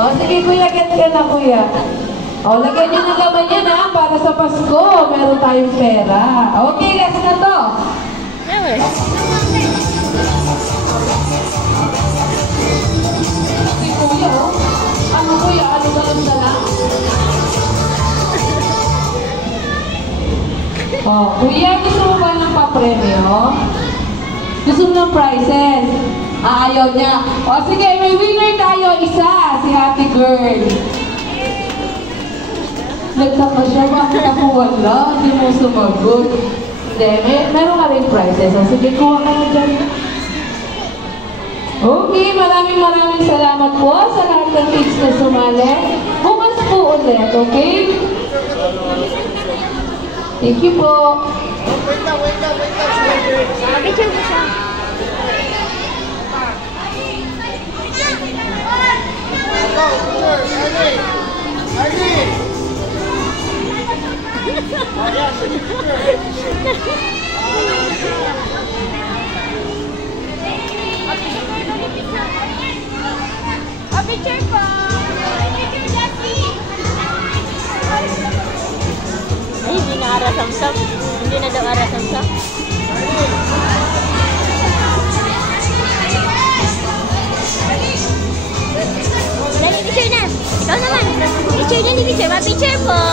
O, sige kuya, get ka na kuya. O, lagyan niyo ng laman yan ha, para sa Pasko. Meron tayong pera. Okay, last na to. Si kuya, oh. Ano kuya? Ano ba ang dala? O, kuya, gusto mo ba ng papremyo? Gusto mo ng prizes? Ayaw niya. O, sige, may winner tayo. Isa, si Happy Girl. Nagtaka siya, bakit ako wala? Hindi mo sumagot. Hindi, meron ka rin prizes. O, sige, kuha ka na dyan. Okay, maraming salamat po sa lahat ng kids na sumali. Bukas po ulit, okay? Thank you po. Wait lang. Picture mo siya. Picture po! Ay, hindi na arasamsam. Hindi na daw arasamsam. Dali, picture na! Ikaw naman! Picture na, picture! Ma-picture po!